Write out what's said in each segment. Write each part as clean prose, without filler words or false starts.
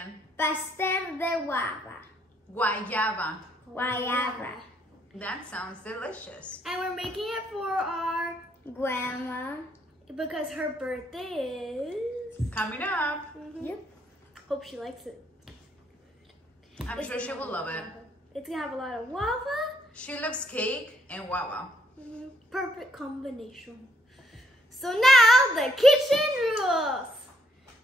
again? Pastel de guava. Guayaba. Guayaba. That sounds delicious. And we're making it for our Grandma. because her birthday is Coming up. Yep. Hope she likes it. I'm sure she will love it. It's gonna have a lot of guava. She loves cake and guava. Perfect combination. So now the kitchen rules.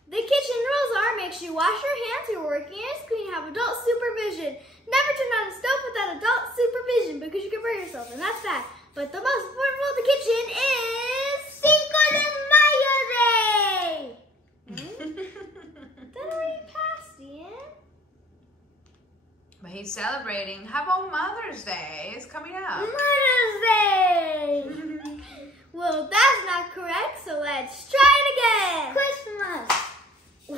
The kitchen rules are: make sure you wash your hands, you're working in a screen, have adult supervision. Never turn on the stove without adult supervision because you can burn yourself, and that's bad. But the most important rule of the kitchen is Cinco de Mayo Day. That already passed, Ian. But he's celebrating. How about Mother's Day? It's coming up. Mother's Day. Well, that's not correct, so let's try it again. Christmas. The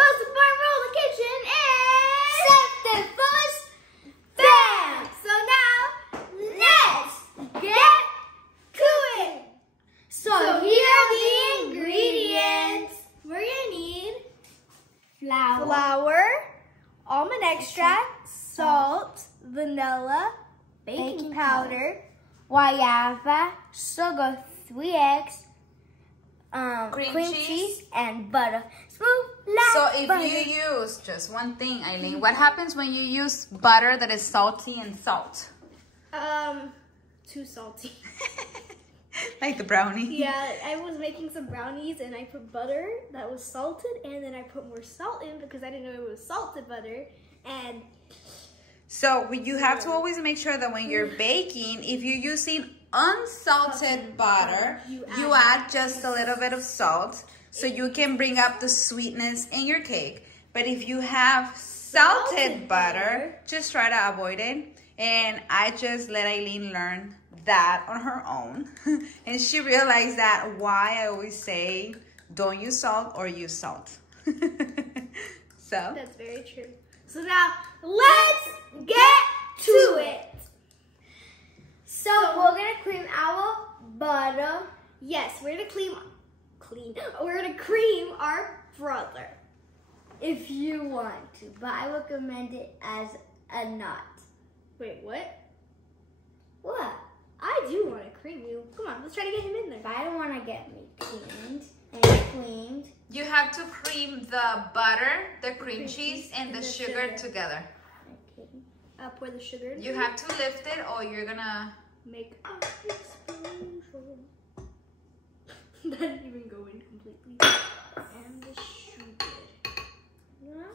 most important rule of the kitchen is Set the first bam. So now let's get to it. So here are the ingredients. We're gonna need Flour. flour, almond extract, salt, vanilla, baking powder, Guayaba, sugar, 3 eggs, Cream cheese. and butter. Smooth like So if butter. you use just one thing, Aileen, what happens when you use butter that is salty and salt? too salty. Like the brownie. Yeah, I was making some brownies and I put butter that was salted, and then I put more salt in because I didn't know it was salted butter. And So you have to always make sure that when you're baking, if you're using unsalted butter, you add just a little bit of salt so you can bring up the sweetness in your cake. But if you have salted butter, just try to avoid it. And I just let Aileen learn that on her own. And she realized that why I always say, don't use salt or use salt. So that's very true. So now let's get to it. So we're gonna cream our butter. Yes, we're gonna We're gonna cream our brother. If you want to, but I recommend it as a nut. Wait, what? What? I do want to cream you. Come on, let's try to get him in there. But I don't want to get me cleaned and cleaned. you have to cream the butter, the cream cheese, and the sugar together. Okay. Pour the sugar. You have to lift it or you're gonna Make an explosion. That didn't even go in completely. And the sugar.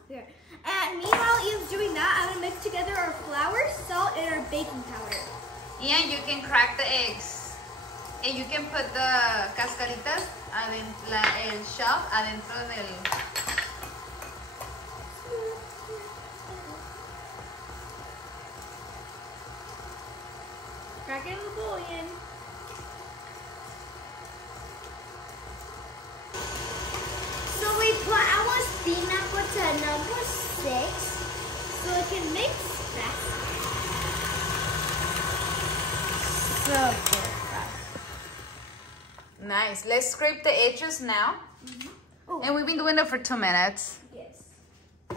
Yeah. And meanwhile, Ian's doing that, I'm gonna mix together our flour, salt, and our baking powder. And you can crack the eggs. And you can put the cascaritas, el shell adentro del... Crack it in the bowl, Ian. So we put our peanut butter number 6 So it can mix fast. so good. Nice. Let's scrape the edges now. Oh. And we've been doing it for 2 minutes. Yes.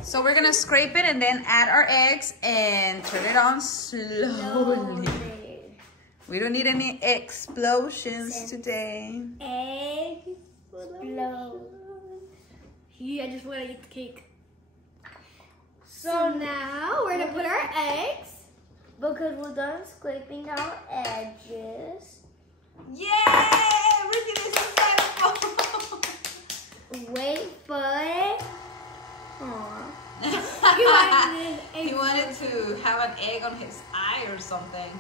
So we're gonna scrape it and then add our eggs and turn it on slowly. We don't need any explosions today. Egg. Explode. Yeah, I just want to eat the cake. So now we're gonna put our eggs. Because we're done scraping our edges. Yay! Everything is successful. Wait for it. Aww. He wanted to have an egg on his eye or something.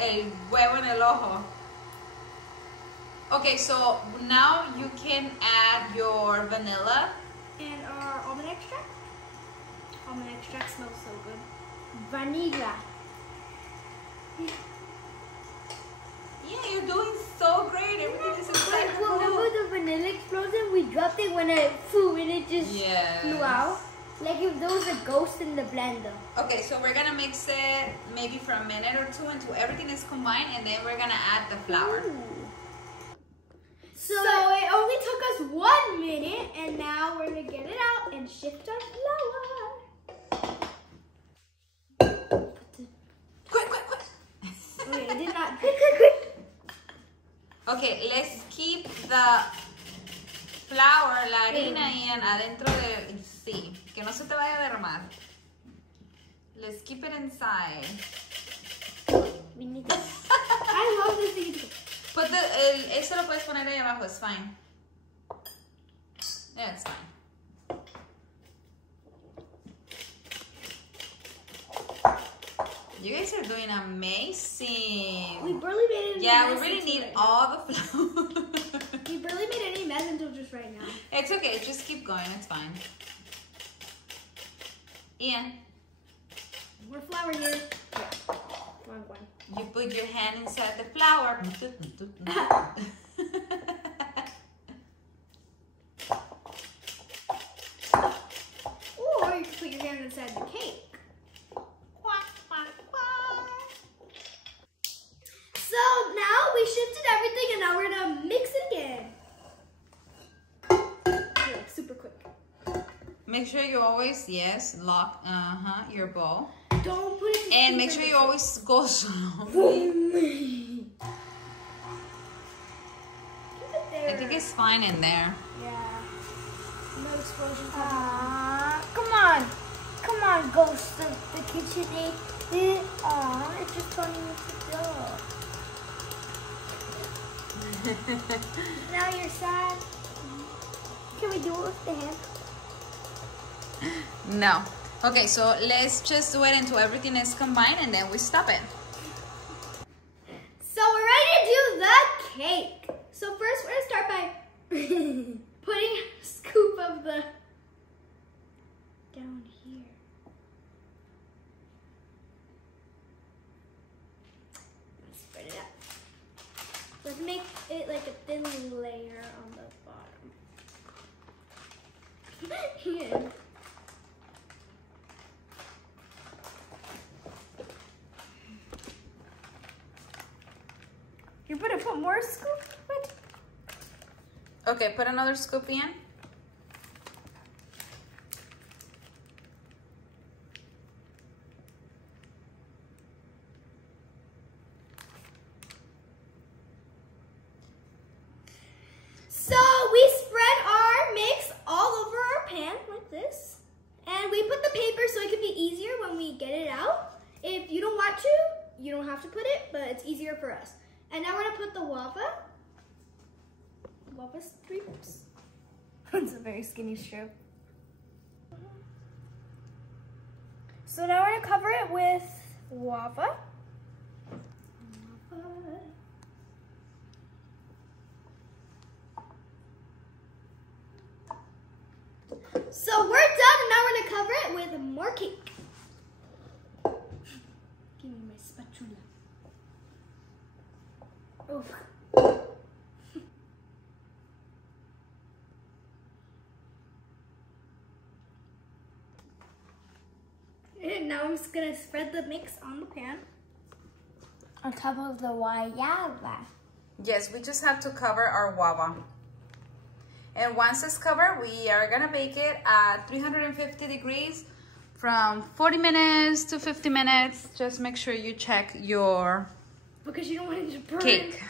El huevo en el ojo. Okay, so now you can add your vanilla. And our almond extract. Almond extract smells so good. Vanilla. Yeah, you're doing so great. Everything is Like, successful. remember the vanilla explosion? We dropped it when it flew and it just Yes. flew out. Like if there was a ghost in the blender. Okay, so we're gonna mix it maybe for a minute or two until everything is combined, and then we're gonna add the flour. So it only took us 1 minute, and now and shift our flour. Quick. Okay, I did not. Okay, let's keep the flour, la harina, Ian, adentro de... Sí, que no se te vaya a derramar. Let's keep it inside. We need this. I love this thing. Put the... eso lo puedes poner ahí abajo, it's fine. Yeah, it's fine. You guys are doing amazing. We barely made any Yeah, mess we really need right all the flour. We barely made any mess until just right now. It's okay, just keep going, it's fine. Ian, More flour here. Yeah. Wrong one. you put your hand inside the flour. Or you can put your hand inside the cake. So now we shifted everything and now we're gonna mix it again. Okay, super quick. Make sure you always, yes, lock, your bowl. Don't put it And make sure you always go slowly. I think it's fine in there. Yeah. No explosions. Come on, ghost of the KitchenAid. It's just turning into dough. Now you're sad. Can we do it with the hand? No. Okay, so let's just do it until everything is combined and then we stop it. So we're ready to do the cake. So first we're gonna start by putting a scoop of the down here. Let's spread it out. Let's make it like a thin layer on the bottom. Yeah. You better put more scoop? What? Okay, put another scoop in. So we spread our mix all over our pan like this. And we put the paper so it can be easier when we get it out. If you don't want to, you don't have to put it, but it's easier for us. And now we're gonna put the guava. Guava strips. It's a very skinny strip. So now we're gonna cover it with guava. So we're done, and now we're gonna cover it with more cake. Give me my spatula. Oh. And now I'm just gonna spread the mix on the pan. On top of the guayaba. Yes, we just have to cover our guava. And once it's covered, we are gonna bake it at 350 degrees from 40 minutes to 50 minutes. Just make sure you check your Because you don't want it to burn. cake.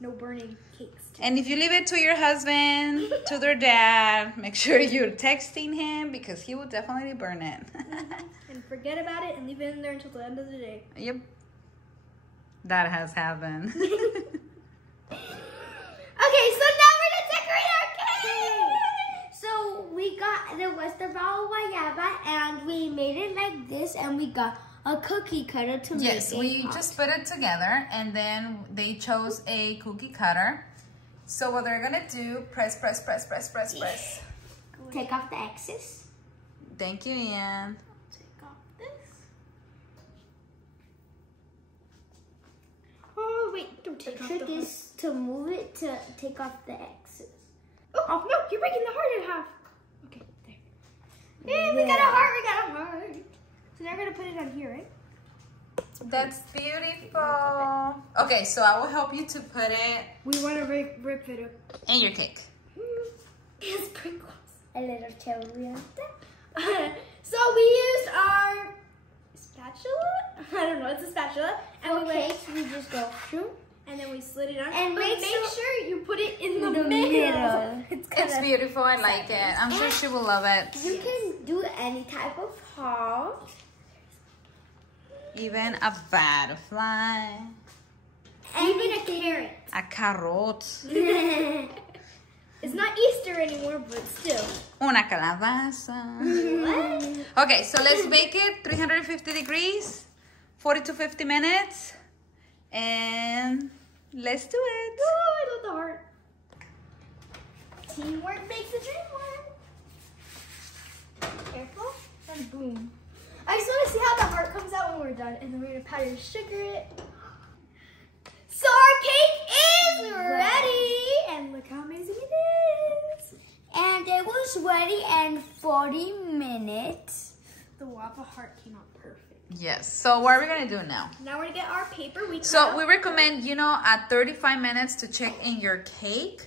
No burning cakes. And if you leave it to your husband, to their dad, make sure you're texting him because he will definitely burn it. And forget about it and leave it in there until the end of the day. Yep. That has happened. Okay, so now we're gonna decorate our cake. So we got the Westerville guayaba and we made it like this and we got a cookie cutter to Yes, make it we hot. just put it together and then they chose a cookie cutter. So what they're gonna do, press. Take off the excess. Thank you, Ian. Take off this. Oh wait, don't The take off trick the heart. is to move it to take off the excess. Oh no, you're breaking the heart in half. Okay, there. Hey, we got a heart. So now we're gonna put it on here, right? That's beautiful. Okay, so I will help you to put it We want to rip it up. in your cake. Yes, sprinkles. a little terriente. So we used our spatula. I don't know, it's a spatula. And We just go through. and then we slid it on. And but make sure you put it in the middle. middle. It's beautiful. I like it. I'm sure she will love it. You can do any type of heart. Even a butterfly. Even a carrot. A carrot. It's not Easter anymore, but still. Una calabaza. What? Okay, so let's bake it 350 degrees, 40 to 50 minutes. And let's do it. Oh, I love the heart. Teamwork makes the dream work. Careful. And boom. I just want to see how the heart comes out when we're done. And then we're going to powder sugar it. So our cake is ready. And look how amazing it is. And it was ready in 40 minutes. The guava heart came out perfect. Yes, so what are we gonna do now? Now we're going to get our paper. So we recommend, at 35 minutes to check in your cake.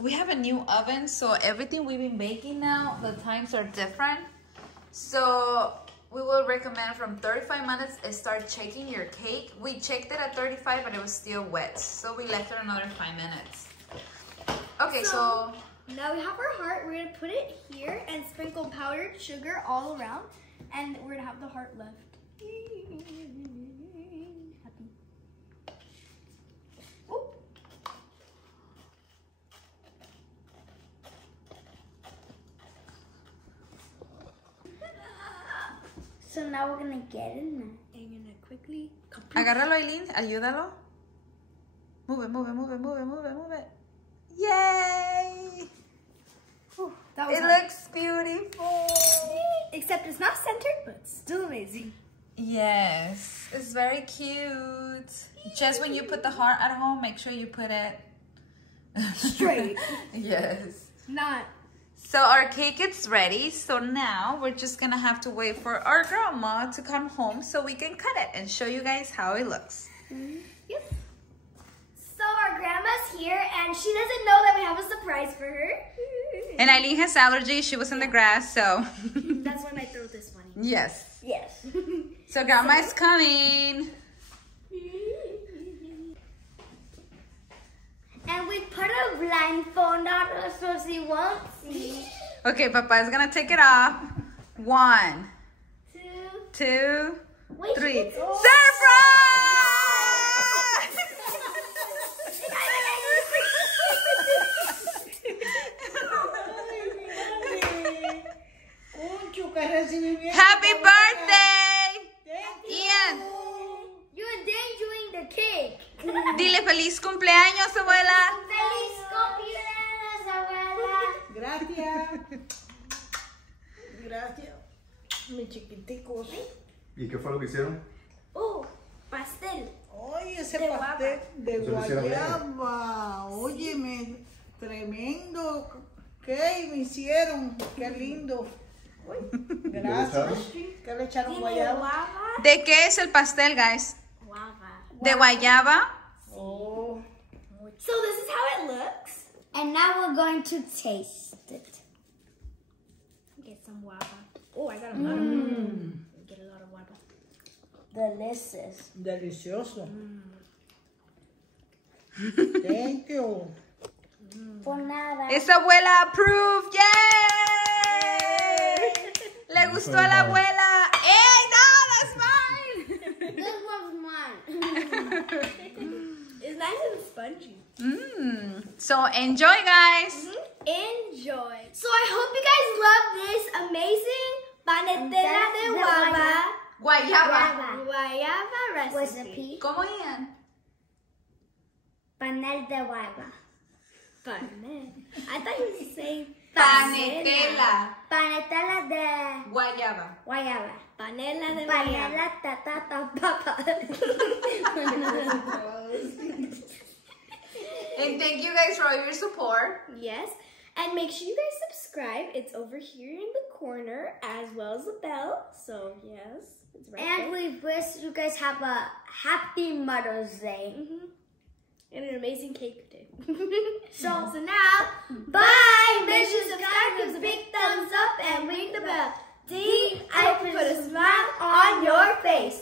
We have a new oven, so everything we've been baking now, the times are different. So we will recommend from 35 minutes, start checking your cake. We checked it at 35, but it was still wet. So we left it another 5 minutes. Okay, so now we have our heart. We're going to put it here and sprinkle powdered sugar all around. And we're going to have the heart left. Happy. Ooh. So now we're gonna get in there. And you're going to quickly... agárralo, Aileen, ayúdalo. Move it, move it, move it, move it, move it, move it. Yay! That was It hard. looks beautiful. Except it's not centered, but still amazing. Yes, it's very cute. Just when you put the heart at home, make sure you put it Straight. Yes. Not. So our cake is ready. So now we're just gonna have to wait for our grandma to come home so we can cut it and show you guys how it looks. Yep. So our grandma's here and she doesn't know that we have a surprise for her. And Aileen has allergies. She was in the grass, so. That's when I throw this one in. Yes. Yes. So grandma is coming. And we put a blindfold on her so she won't see. Okay, Papa is gonna take it off. 1, 2. 2, Wait, 3. it's- Surprise! Happy birthday! Ian, You're endangering the cake. dile feliz cumpleaños, abuela. ¡Feliz cumpleaños, abuela! Gracias. Gracias. Mis chiquiticos. ¿Y qué fue lo que hicieron? Oh, pastel. Oye, ese De pastel de Eso lo hicieron guayaba. Óyeme, tremendo. ¿Qué me hicieron? Qué lindo. Uy, gracias. ¿Qué le echaron guayaba? Guava. ¿De qué es el pastel, guys? Guava. ¿De guayaba? Oh. So this is how it looks. And now we're going to taste it. Get some guava. Oh, I got a lot of guava. Get a lot of guava. Delicious. Delicioso. Thank you. Por nada. Es abuela approved. ¡Yay! Le gustó a la abuela. ¡Ey, no! That's mine. This one's mine. It's nice and spongy. So enjoy, guys. Enjoy. So I hope you guys love this amazing panetela de guava. Guayaba. Guayaba recipe. Recipe. ¿Cómo, Ian? Panel de guava. Panel. I thought you were saying Panetela. Panetela de Guayaba. guayaba. Panela de guayaba. Panela ta ta ta papa. And thank you guys for all your support. Yes. And make sure you guys subscribe. It's over here in the corner as well as the bell. So yes, it's right And there. we wish you guys have a happy Mother's Day. and an amazing cake too. So now, bye! Make sure to subscribe, give us a big thumbs up, and ring the bell. D, I put a smile on your face.